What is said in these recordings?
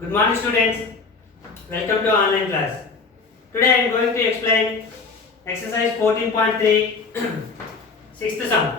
Good morning students. Welcome to online class. Today I am going to explain exercise 14.3 sixth sum.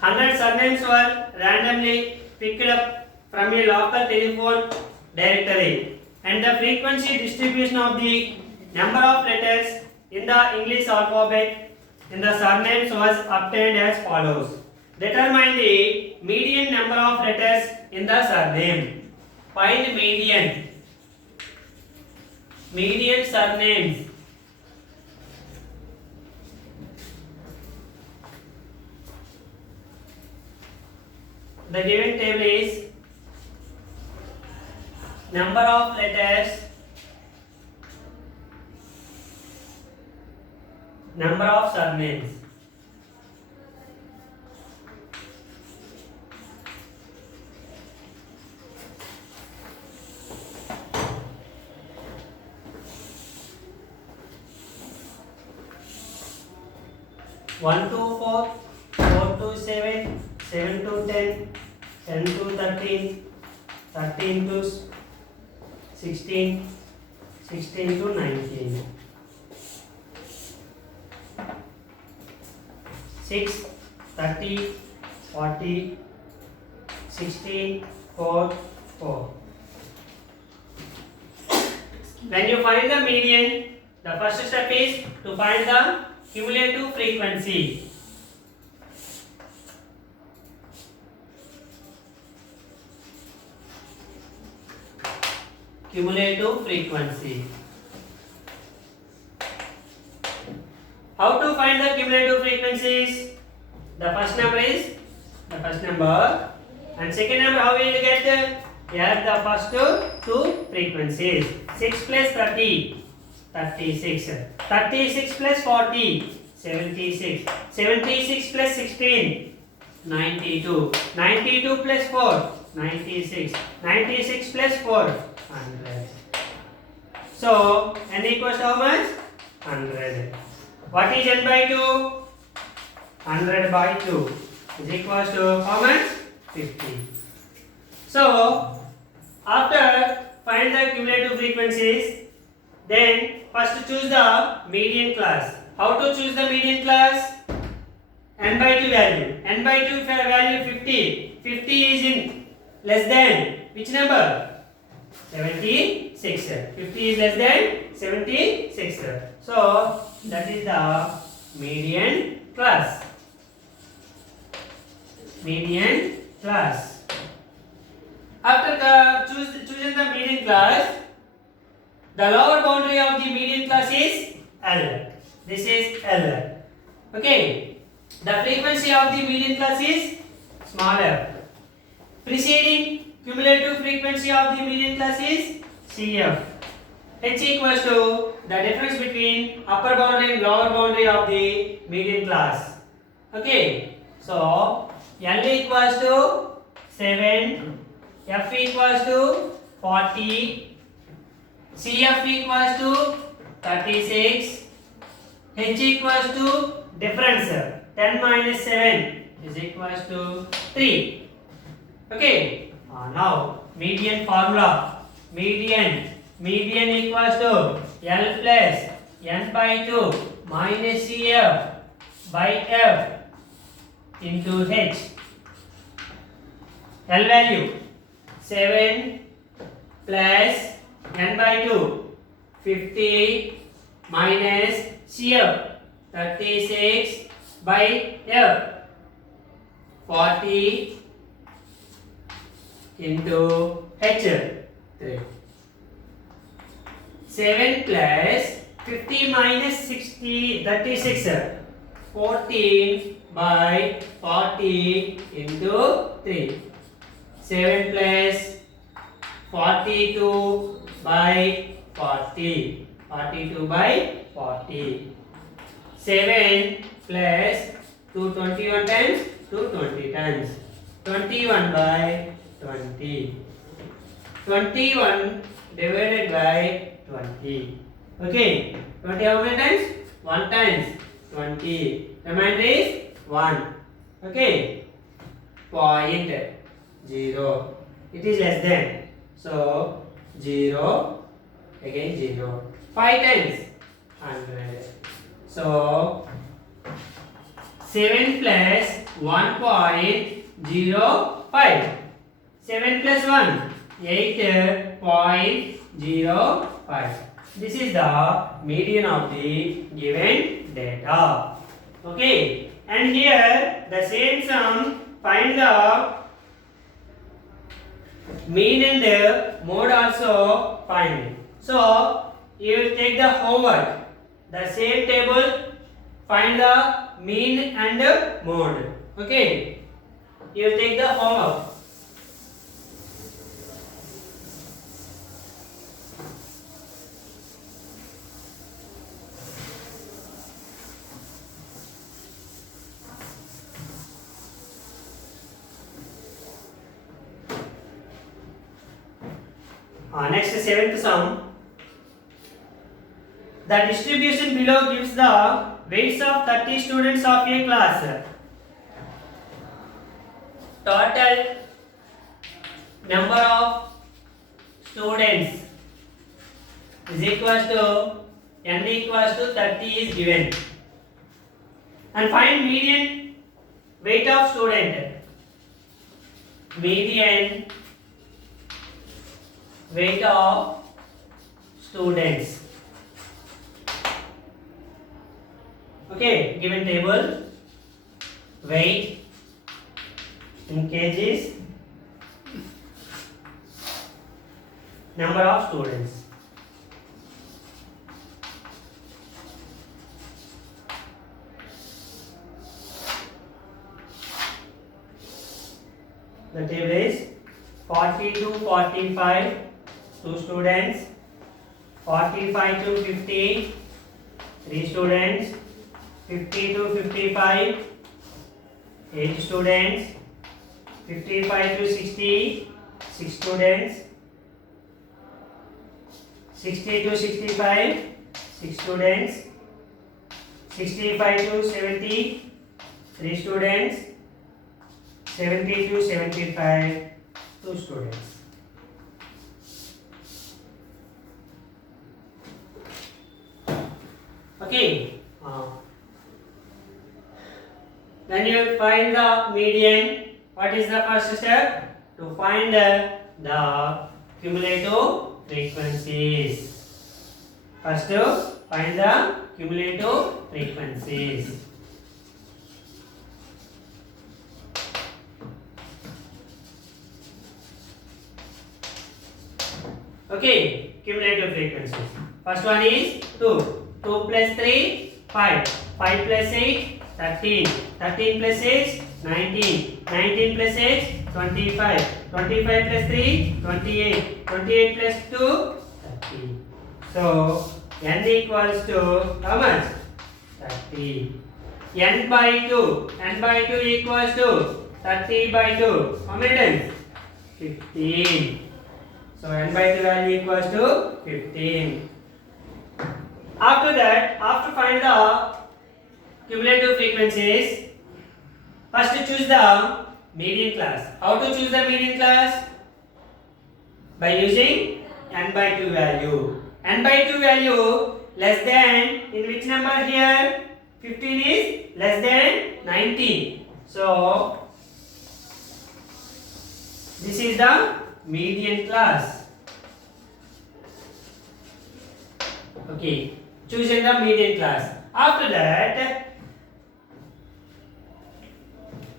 100 surnames were randomly picked up from a local telephone directory and the frequency distribution of the number of letters in the English alphabet in the surnames was obtained as follows. Determine the median number of letters in the surname. Find median. Median surnames. The given table is number of letters, number of surnames. One to 4, 4 to 7, 7 to 10, 10 to 13, 13 to 16, 16 to 19. 6, 30, 40, 16, 4, 4. When you find the median, the first step is to find the cumulative frequency. Cumulative frequency. How to find the cumulative frequencies? The first number is the first number, and second number how will you get? Add the first two frequencies. 6 plus 30, 36. 36 plus 40, 76. 76 plus 16, 92. 92 plus 4, 96. 96 plus 4, 100. So n equals to how much? 100. What is n by 2? 100 by 2 is equals to how much? 50. So after find the cumulative frequencies, then first choose the median class. How to choose the median class? N by 2 value. N by 2 value 50. 50 is in less than which number? 76. 50 is less than 76. So that is the median class. Median class. After choosing the median class, the lower boundary of the median class is L. This is L. Okay. The frequency of the median class is small f. Preceding cumulative frequency of the median class is CF. H equals to the difference between upper boundary and lower boundary of the median class. Okay. So L equals to 7, F equals to 40, CF equals to 36, H equals to difference 10 minus 7 is equals to 3. Okay. Now median formula. Median equals to L plus n by 2 minus CF by F into H. L value 7 plus n by 2 50 minus CF 36 by F 40 into H 3. 7 plus 50 minus 60 36 14 by 40 into 3. 7 plus 42 by 40. 42 by 40. 7 plus 221 times 220 times. 21 by 20. 21 divided by 20. Okay. 20 how many times? 1 times 20. Remainder is 1. Okay. Point 0. it is less than. So 0, again 0. 5 times 100. So 7 plus 1.05. 7 plus 1, 8.05. This is the median of the given data. Okay, and here the same sum, find the mean and the mode also find. So you will take the homework, the same table, find the mean and the mode. Okay, you will take the homework. Next, seventh sum. The distribution below gives the weights of 30 students of a class. Total number of students is equals to n equals to 30 is given. And find median weight of student. Median weight of students. Okay, given table, weight in kgs, number of students. The table is 40 to 45, 2 students, 45 to 50, 3 students, 50 to 55, 8 students, 55 to 60, 6 students, 60 to 65, 6 students, 65 to 70, 3 students, 70 to 75, 2 students. Okay. Then you find the median. What is the first step? To find the cumulative frequencies. First, find the cumulative frequencies. Okay, cumulative frequencies. First one is 2. 2 plus 3, 5. 5 plus 8, 13. 13 plus 6, 19. 19 plus 6, 25. 25 plus 3, 28. 28 plus 2, 30. So, n equals to how much? 30. n by 2. n by 2 equals to 30 by 2. How many times? 15. So, n by 2 value equals to 15. After that, after find the cumulative frequencies, first choose the median class. How to choose the median class? By using n by 2 value. N by 2 value less than, in which number here? 15 is less than 19. So, this is the median class. Okay, choosing the median class. After that,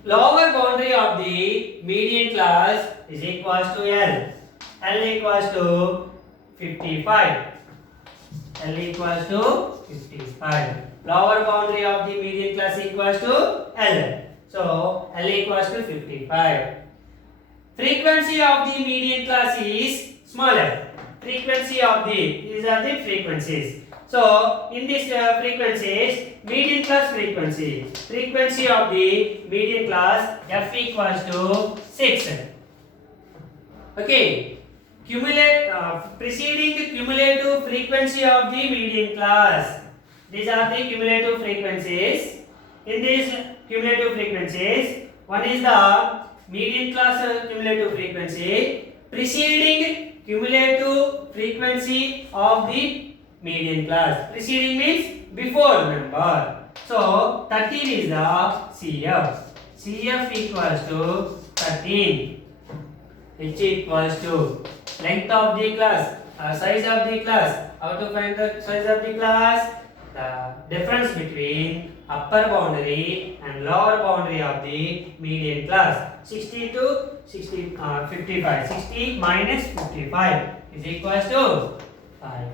lower boundary of the median class is equals to L. L equals to 55. L equals to 55. Lower boundary of the median class equals to L. So, L equals to 55. Frequency of the median class is smaller. Frequency of these are the frequencies. So, in this frequencies, median class frequency. Frequency of the median class F equals to 6. Okay. Preceding cumulative frequency of the median class. These are the cumulative frequencies. In these cumulative frequencies, one is the median class cumulative frequency preceding cumulative frequency of the median class. Preceding means before number. So 13 is the CF. CF equals to 13. H equals to length of the class or size of the class. How to find the size of the class? The difference between upper boundary and lower boundary of the median class. 60 to 55. 60 minus 55 is equals to 5.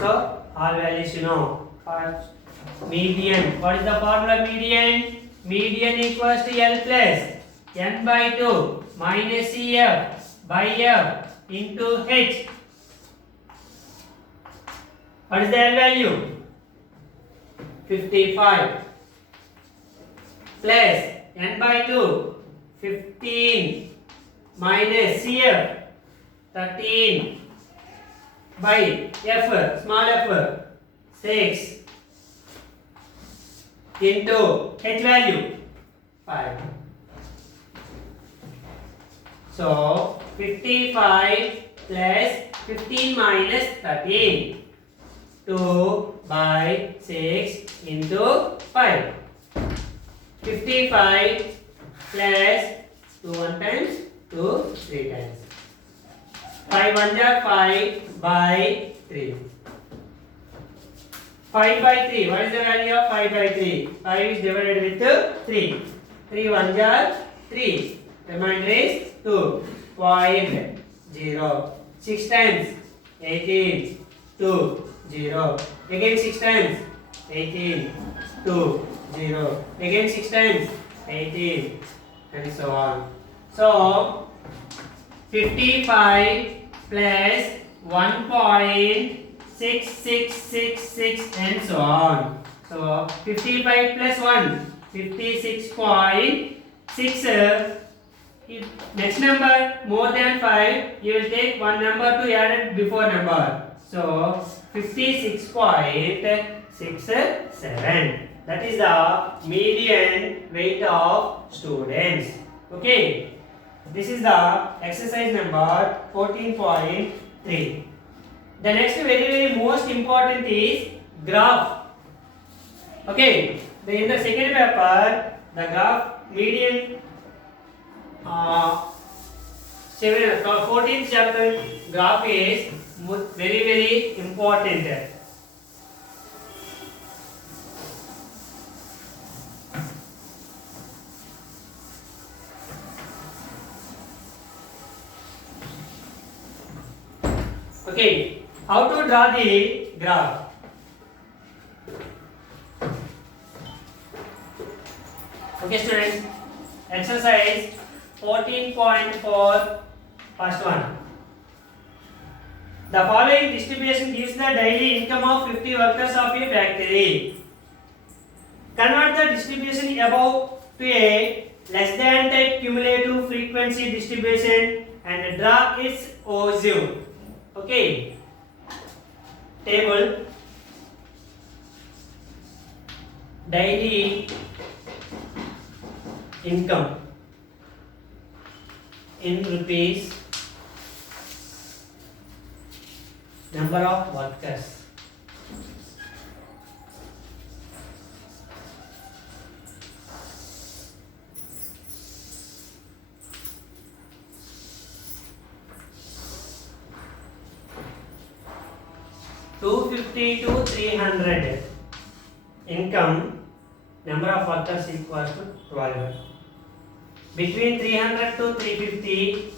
So all values you know. Median. What is the formula median? Median equals to L plus n by 2 minus CF by F into H. What is the L value? 55 plus n by 2 15 minus CF 13 by F small f 6 into H value 5. So 55 plus 15 minus 13 2 by 6 into 5. 55 plus 2 1 times 2 3 times. 5 1 are 5 by 3. 5 by 3. What is the value of 5 by 3? 5 is divided with 3. 3 1 are 3. Remainder is 2. 0. 6 times 18. 2. 0. Again 6 times 18. 2. 0. Again 6 times 18. And so on. So 55 plus 1.6666 and so on. So 55 plus 1 56.6. Next number more than 5, you will take one number to add it before number. So 56.67. That is the median weight of students. Okay. This is the exercise number 14.3. The next very most important is graph. Okay. In the second paper, the graph median 14th chapter graph is very important. Okay, how to draw the graph? Okay, students, exercise 14.4, first one. The following distribution gives the daily income of 50 workers of a factory. Convert the distribution above to a less than type cumulative frequency distribution and draw its ogive. Okay. Table. Daily income in rupees, number of workers. $250 to 300. Income, number of workers equals to 12. Between 300 to 350,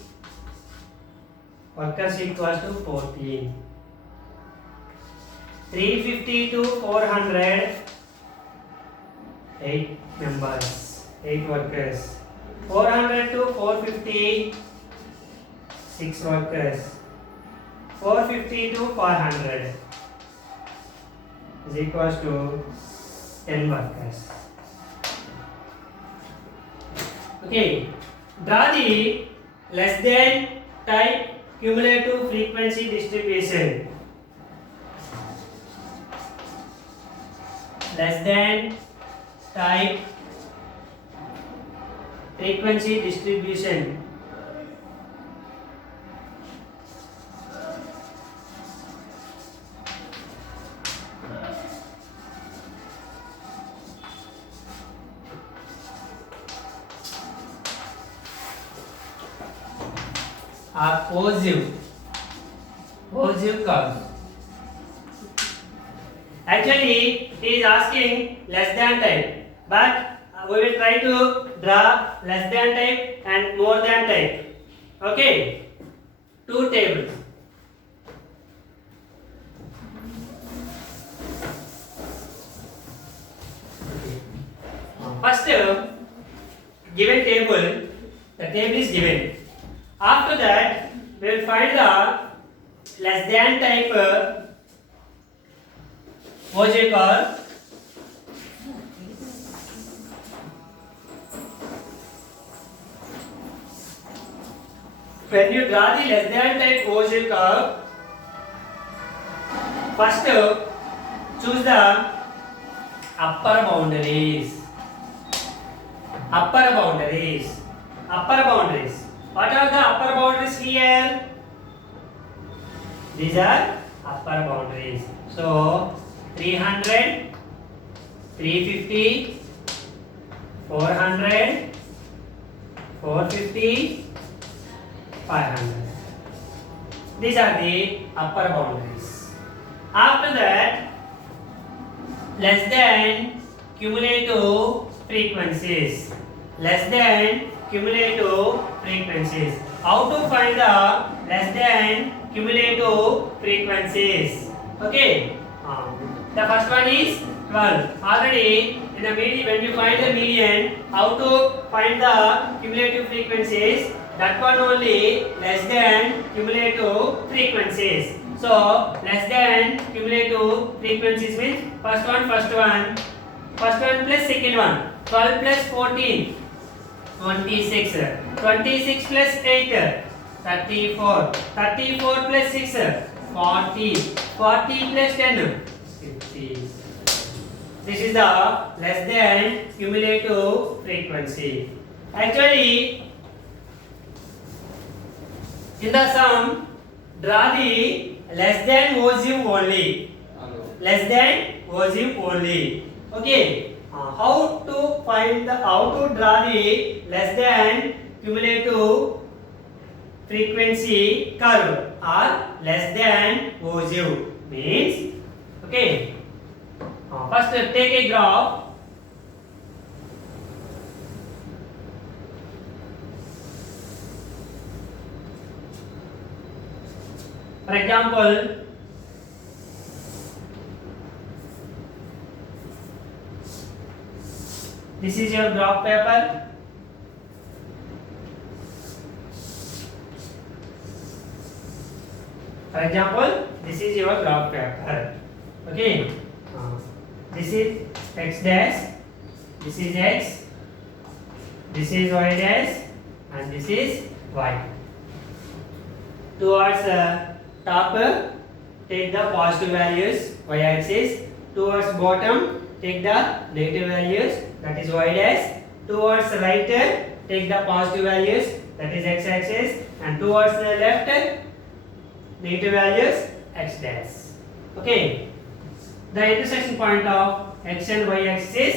workers equals to 14. 350 to 400, 8 members, 8 workers. 400 to 450, 6 workers. 450 to 400 is equals to 10 workers. Okay, draw the less than type cumulative frequency distribution. Less than type frequency distribution. Or ossive curve. Actually, he is asking less than type, but we will try to draw less than type and more than type. Okay, two tables. First, given table, the table is given. After that, we will find the less than type Auger curve. When you draw the less than type Auger curve, first choose the upper boundaries. Upper boundaries. What are the upper boundaries here? These are upper boundaries. So 300, 350, 400, 450, 500. These are the upper boundaries. After that, less than cumulative frequencies. Less than cumulative frequencies. How to find the less than cumulative frequencies? Okay. The first one is 12. Already in the median, when you find the median, how to find the cumulative frequencies? That one only less than cumulative frequencies. So less than cumulative frequencies means first one plus second one. 12 plus 14, 26. 26 plus 8, 34. 34 plus 6, 40. 40 plus 10, 50. This is the less than cumulative frequency. Actually, in the sum, draw the less than ossive only. Less than ossive only. Okay. How to draw the less than cumulative frequency curve or less than ossive means, okay. First take a graph. For example, this is your graph paper. For example, this is your graph paper. Okay. This is x dash, this is x, this is y dash, and this is y. Towards top, take the positive values, y axis. Towards bottom, take the negative values, that is y dash. Towards right, take the positive values, that is x axis, and towards the left, negative values, x dash. Okay. The intersection point of x and y axis is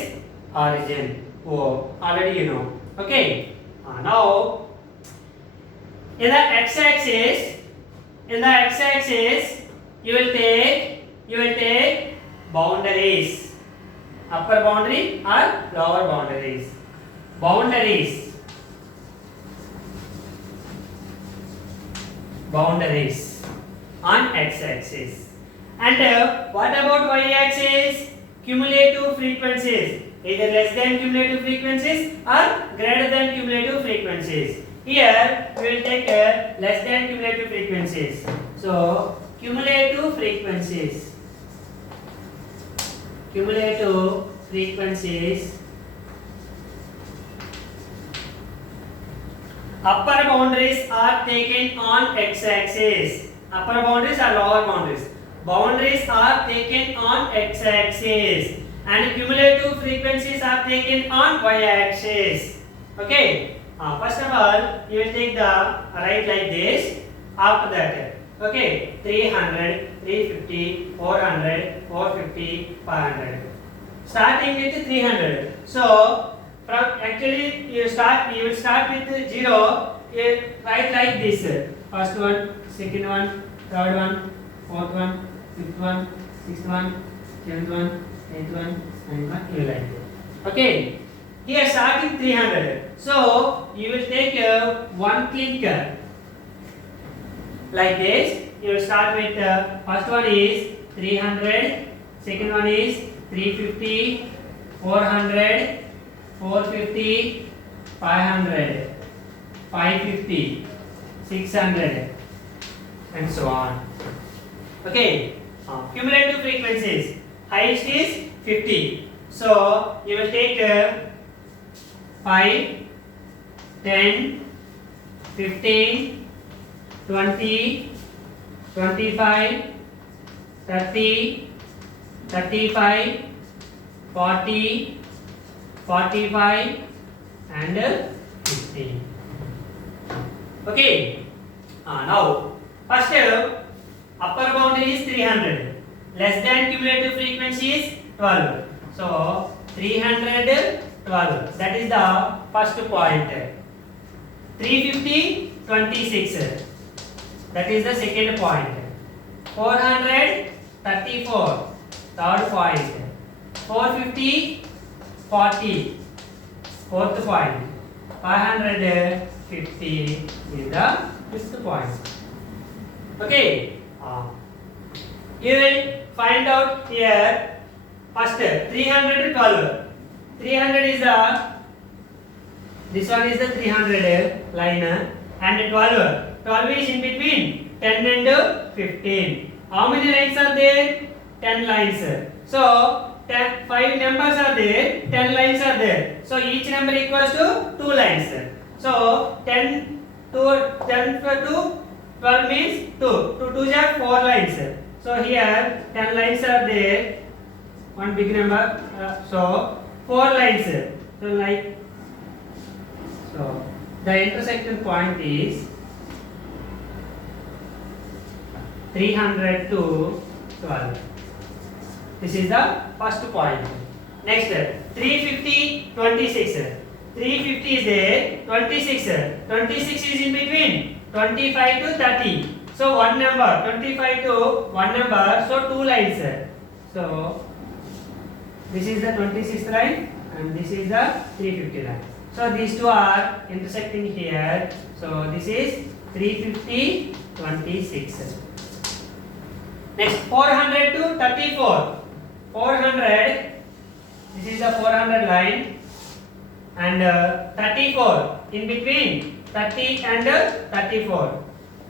origin. Oh, already you know. Okay. Now, in the x axis, you will take boundaries. Upper boundary or lower boundaries. Boundaries on x axis. And what about y axis? Cumulative frequencies, either less than cumulative frequencies or greater than cumulative frequencies. Here we will take less than cumulative frequencies. So cumulative frequencies upper boundaries are taken on x axis. Upper boundaries or lower boundaries? Boundaries are taken on x axis and cumulative frequencies are taken on y axis. Okay. First of all, you will take the right like this. After that, okay, 300, 350, 400, 450, 500. Starting with 300. So from actually you will start with 0. You write like this. First one, second one, third one, fourth one, fifth one, sixth one, seventh one, eighth one, ninth one. You like that. Okay. Here starting 300. So you will take one click like this. You will start with first one is 300, second one is 350, 400, 450, 500, 550, 600, and so on. Okay. Cumulative frequencies. Highest is 50. So you will take 5, 10, 15, 20, 25, 30, 35, 40, 45, and 50. Okay. Now, first upper boundary is 300. Less than cumulative frequency is 12. So 300, 12. That is the first point. 350, 26. That is the second point. 400, 34. Third point. 450, 40. Fourth point. 550 is the fifth point. Okay. You will find out here first 300 to 12. 300 is the this one is the 300 line and 12. 12 is in between 10 and 15. How many lines are there? 10 lines. So 5 numbers are there, 10 lines are there. So each number equals to 2 lines. So 10 to 12 means 2. 2 2s are 4 lines. So here 10 lines are there. One big number. So 4 lines. So like so the intersection point is 300 to 12. This is the first point. Next 350, 26. 350 is there. 26. 26 is in between 25 to 30. So one number 25 to one number. So 2 lines. So this is the 26th line and this is the 350 line. So these two are intersecting here. So this is 350, 26. Next 400 to 34. 400. This is the 400 line and 34 in between 30 and 34.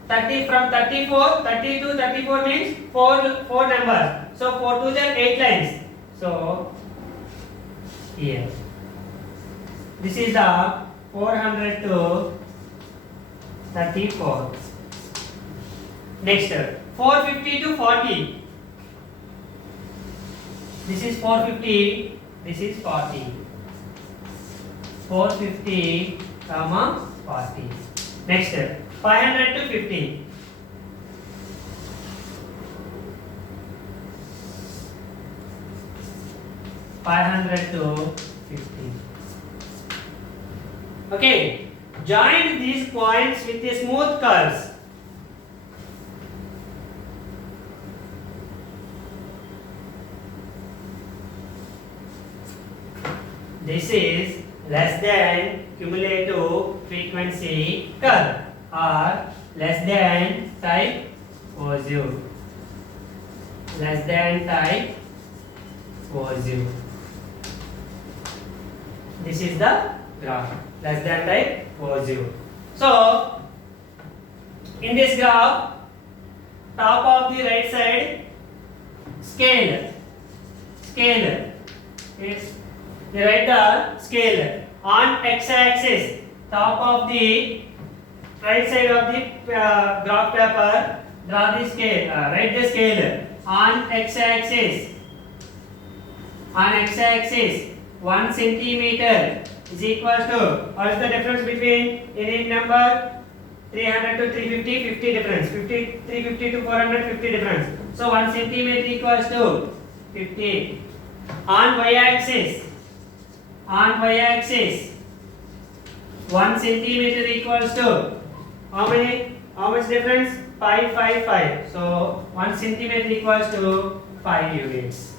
30 from 34, 30 to 34 means 4 numbers. So 4 to the 8 lines. So here this is the 400 to 34. Next 450 to 40. This is 450. This is 40. 450, 40. Next 500 to 50. 500 to 50. Okay, join these points with a smooth curves. This is less than cumulative frequency curve or less than type positive. Less than type positive. This is the graph. Less than type positive. So in this graph, top of the right side, scale. It's you write the scale on x-axis. Top of the right side of the graph paper, draw the scale. Write the scale on x-axis. On x-axis, 1 centimeter is equals to, what is the difference between unit number 300 to 350? 50 difference. 350 to 400, 50 difference. So 1 centimeter equals to 50. On y-axis, 1 centimeter equals to how many? How much difference? 5. So 1 centimeter equals to 5 units.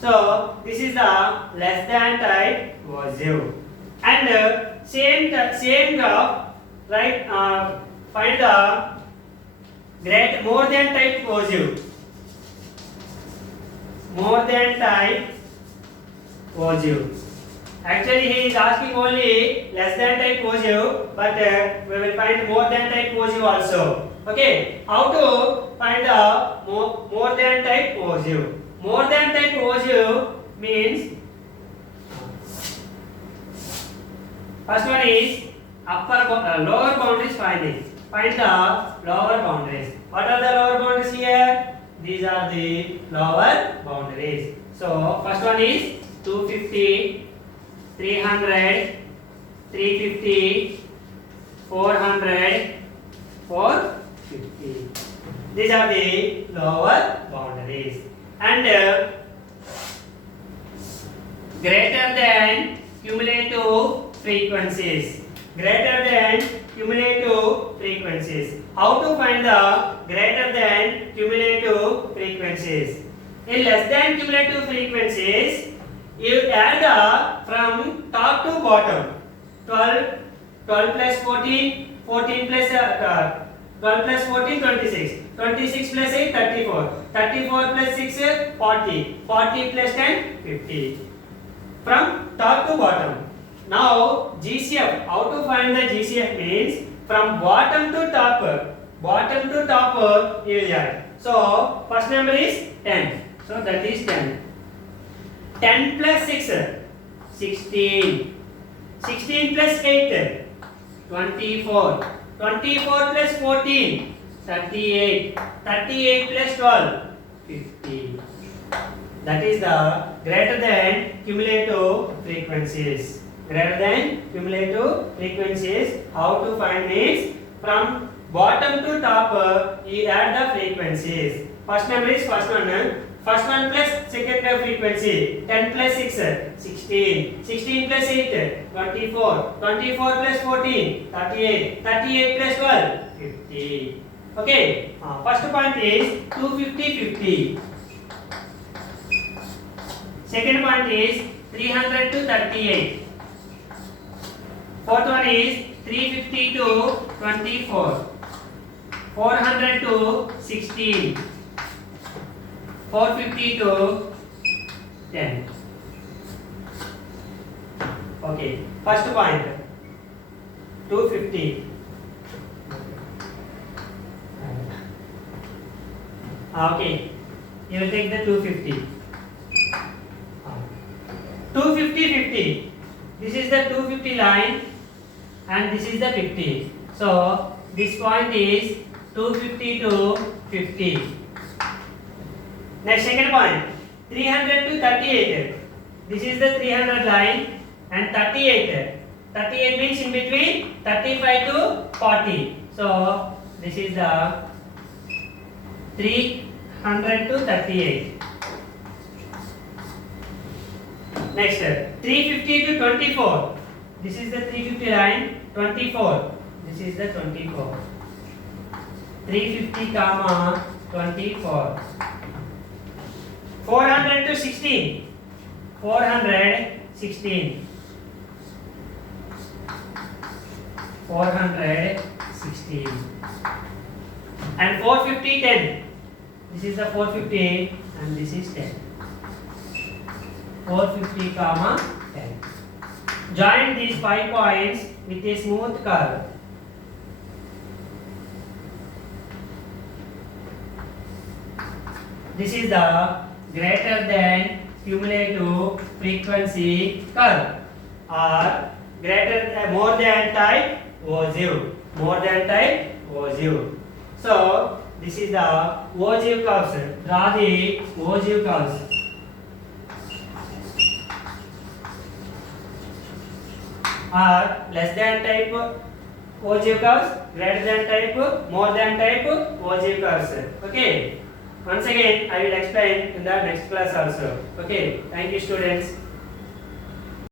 So this is the less than type OSU. And same graph, right? Find the more than type OSU. More than type OSU. Actually, he is asking only less than type OSU, but we will find more than type OSU also. Okay, how to find the more than type OSU? More than type OSU means first one is lower boundaries finding. Find the lower boundaries. What are the lower boundaries here? These are the lower boundaries. So first one is 250, 300, 350, 400, 450. These are the lower boundaries. And greater than cumulative frequencies. Greater than cumulative frequencies. How to find the greater than cumulative frequencies? In less than cumulative frequencies, you add from top to bottom. 12 plus 14, 14 plus 12 plus 14, 26. 26 plus 8, 34. 34 plus 6, 40. 40 plus 10, 50. From top to bottom. Now GCF, how to find the GCF means from bottom to top. Bottom to top you will add. So first number is 10. So that is 10. 10 plus 6, 16. 16 plus 8, 24. 24 plus 14, 38. 38 plus 12, 50. That is the greater than cumulative frequencies. Greater than cumulative frequencies. How to find is from bottom to top you add the frequencies. First number is first one. First one plus second frequency. 10 plus 6, 16. 16 plus 8, 24. 24 plus 14, 38. 38 plus 12, 50. Okay. First point is 250, 50. Second point is 300 to 38. Fourth one is 350 to 24. 400 to 16. 450 to 10. Okay. First point 250. Okay. You will take the 250. 250, 50. This is the 250 line and this is the 50. So this point is 250 to 50. Next second point 300 to 38. This is the 300 line and 38. 38 means in between 35 to 40. So this is the 300 to 38. Next 350 to 24. This is the 350 line. 24. This is the 24. 350 comma 24. 400 to 16. 416. 416. And 450, 10. This is the 450 and this is 10. 450 comma 10. Join these 5 points with a smooth curve. This is the greater than cumulative frequency curve or more than type OSU. More than type OSU. So this is the OSU curves. Draw the OSU curves. are less than type ogive greater than type, more than type ogive Okay. Once again, I will explain in the next class also. Okay. Thank you, students.